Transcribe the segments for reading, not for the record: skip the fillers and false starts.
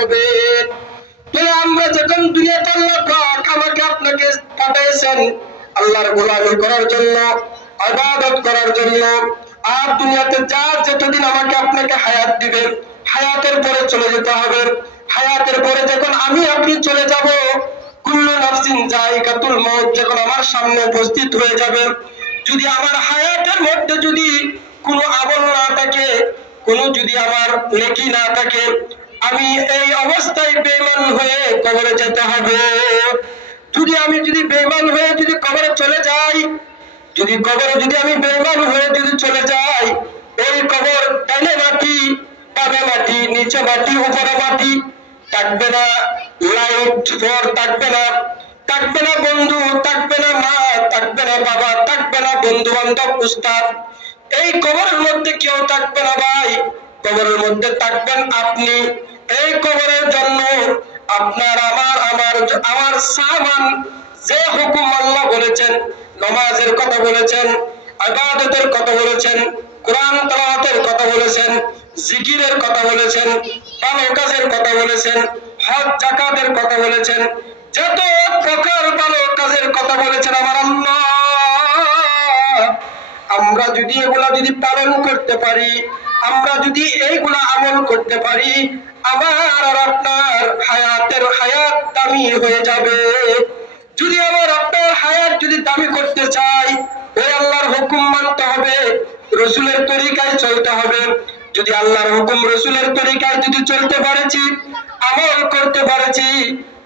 হবে। তাহলে আমরা যখন দুনিয়াতে আল্লাহ পাক আমাকে আপনাকে পাঠিয়েছেন আল্লাহর গোলামি করার জন্য, ইবাদত করার জন্য, আর দুনিয়াতে যা যতদিন আমাকে আপনাকে হায়াত দিবেন, হায়াতের পরে চলে যেতে হবে। হায়াতের পরে যখন আমি আপনি চলে যাব, কুল্লু নাফসিন যায়িকাতুল মউত যখন আমার সামনে উপস্থিত হয়ে যাবে, যদি আমার হায়াতের মধ্যে যদি কোনো আমল না থাকে, কোনো যদি আমার নেকি না থাকে, আমি এই অবস্থায় বেঈমান হয়ে কবরে যেতে হবে। যদি বেঈমান হয়ে যদি কবরে চলে যাই, যদি কবরে যদি আমি বেঈমান হয়ে যদি চলে যাই, ওই কবর ডানে মাটি বামে মাটি নিচে মাটি উপরে মাটি, থাকবে না লাইট ফর, থাকবে না, থাকবে না বন্ধু, থাকবে না মা, থাকবে না বাবা, থাকবে না বন্ধু বান্ধব উস্তাদ, এই কবরের মধ্যে কেউ থাকবে না ভাই। কবরের মধ্যে থাকবেন আপনি। এই কবরের জন্য আপনার আমার সামান, যে হুকুম আল্লাহ বলেছেন, নামাজের কথা বলেছেন, ইবাদতের কথা বলেছেন, কোরআন তেলাওয়াতের কথা বলেছেন, জিকিরের কথা বলেছেন, ভালো কাজের কথা বলেছেন, হজ যাকাতের কথা বলেছেন, যত প্রকার ভালো কাজের কথা বলেছেন আমার আল্লাহ, আমরা যদি এগুলা যদি পালন করতে পারি, আমরা যদি এইগুলা আমল করতে পারি, আমার আর আপনার হায়াত দামি হয়ে যাবে। যদি আমার আপনার হায়াত যদি দামি করতে চাই, ওই আল্লাহর হুকুম মানতে হবে, রসুলের তরিকায় চলতে হবে। যদি আল্লাহর হুকুম রসুলের তরিকায় যদি চলতে পারেছি, আমল করতে পারেছি,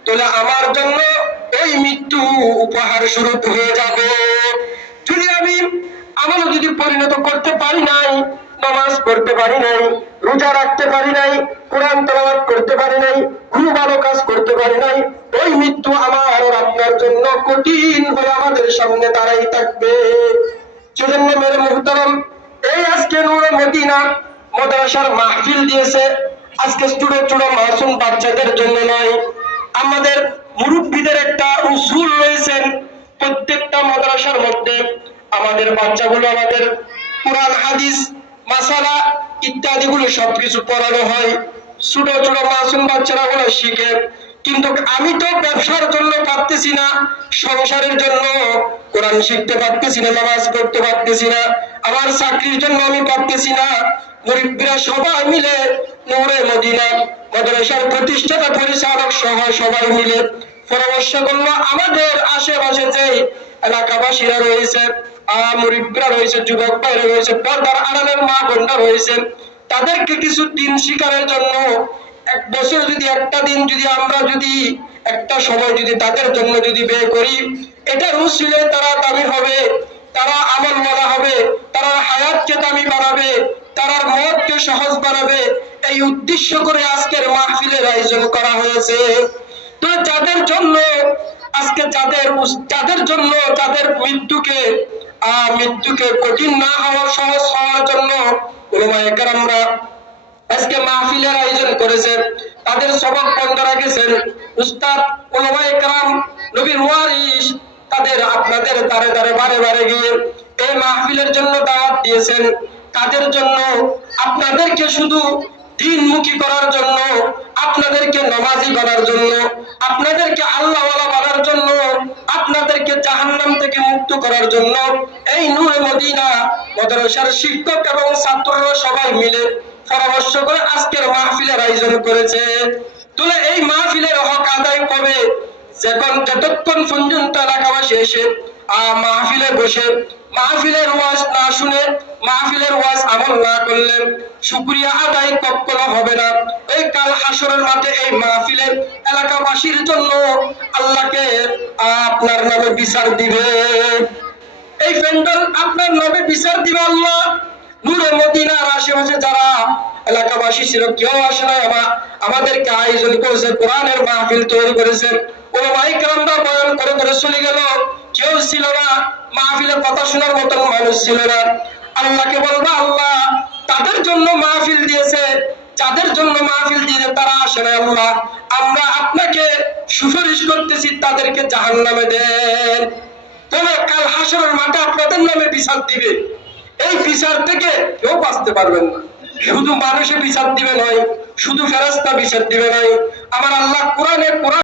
তাহলে আমার জন্য ওই মৃত্যু উপহার স্বরূপ হয়ে যাবে। যদি আমি আমল যদি পরিণত করতে পারি নাই, নামাজ পড়তে পারি নাই, রোজা রাখতে পারি নাই, কোরআন তেলাওয়াত করতে পারি নাই, কোনো ভালো কাজ করতে পারি নাই, ওই মৃত্যু আমার আর আপনার জন্য কঠিন হয়ে আমাদের সামনে দাঁড়াই থাকবে। সেজন্য মেরে মুহতারাম, এই আজকে নূরে মদিনা মাদ্রাসার মাহফিল দিয়েছে, আজকে ছোট ছোট মাসুম বাচ্চাদের জন্য নয়, আমাদের মুরব্বীদের একটা উসুল রয়েছেন। প্রত্যেকটা মাদ্রাসার মধ্যে আমাদের বাচ্চাগুলো আমাদের কোরআন হাদিস মাসালা ইত্যাদি গুলো সবকিছু পড়ানো হয়, ছোট ছোট মাসুম বাচ্চারা গুলো শিখে। কিন্তু আমি তো ব্যবসার জন্য পারতেছি না, সংসারের জন্য কোরআন শিখতে পারতেছি না, নামাজ পড়তে পারতেছি না, আমার চাকরির জন্য আমি পারতেছি না। মুরিব্বিরা সবাই মিলে নূরে মদিনা মাদ্রাসার প্রতিষ্ঠাতা পরিচালক সহ সবাই মিলে পরামর্শ করলো, আমাদের আশেপাশে যে এলাকাবাসীরা রয়েছে, মুরিব্বিরা রয়েছে, যুবক ভাইরা রয়েছে, পর্দার আড়ালের মা বোনরা রয়েছে, তাদেরকে কিছু দিন শিকারের জন্য এক বছর যদি একটা দিন যদি আমরা যদি একটা সময় যদি তাদের জন্য যদি ব্যয় করি, এটার উসিলে তারা দামি হবে, তারা আমল মানা হবে, তারা হায়াতকে দামি বানাবে, তারা মতকে সহজ বানাবে। এই উদ্দেশ্য করে আজকের মাহফিলের আয়োজন করা হয়েছে। তো যাদের জন্য আজকে যাদের জন্য তাদের মৃত্যুকে কঠিন না হওয়ার, সহজ হওয়ার জন্য উলামায়ে কেরামরা আজকে মাহফিলের আয়োজন করেছেন, তাদের সবক বন্ধ রেখেছেন। উস্তাদ উলামায়ে কেরাম নবীর ওয়ারিস তাদের আপনাদের দ্বারে দ্বারে বারে বারে গিয়ে এই মাহফিলের জন্য দাওয়াত দিয়েছেন। তাদের জন্য আপনাদেরকে শুধু দ্বীনমুখী করার জন্য, আপনাদেরকে নামাজি বানার জন্য, আপনাদেরকে আল্লাহওয়ালা বানার জন্য, আপনাদেরকে জাহান্নাম থেকে মুক্ত করার জন্য এই নূরে মদিনা মাদ্রাসার শিক্ষক এবং ছাত্ররা সবাই মিলে পরামর্শ করে আজকের মাহফিলের আয়োজন করেছে। তাহলে এই মাহফিলের হক আদায় কবে? যতক্ষণ পর্যন্ত এলাকাবাসী এসে মাহফিলে বসে মাহফিলের ওয়াজ না শুনে, মাহফিলের ওয়াজ আমল না করলে শুকরিয়া আদায় কখনো হবে না। এই কাল হাসরের মাঠে এই মাহফিলের এলাকাবাসীর জন্য আল্লাহকে আপনার নামে বিচার দিবে, এই প্যান্ডেল আপনার নামে বিচার দিবে আল্লাহ। নূরে মদিনার আশেপাশে যারা এলাকাবাসী ছিল, কেউ আসে না, আমাদেরকে আয়োজন করেছে, কোরআনের মাহফিল তৈরি করেছেন, উলামায়ে কেরামরা বয়ান করে করে চলে গেল, কেউ ছিল না মাহফিলে কথা শোনার মতন মানুষ ছিল না। আল্লাহকে বলবো, আল্লাহ তাদের জন্য মাহফিল দিয়েছে, যাদের জন্য মাহফিল দিয়েছে তারা আসে না, আল্লাহ আমরা আপনাকে সুপারিশ করতেছি, তাদেরকে জাহান্নামে দেন। তবে কাল হাসরের মাঠে আপনাদের নামে বিচার দিবে, এই বিচার থেকে কেউ বাঁচতে পারবেন না। শুধু মানুষে বিচার দিবে নয়, শুধু ফেরেশতা বিচার দিবে নাই, আমার আল্লাহ কোরআনে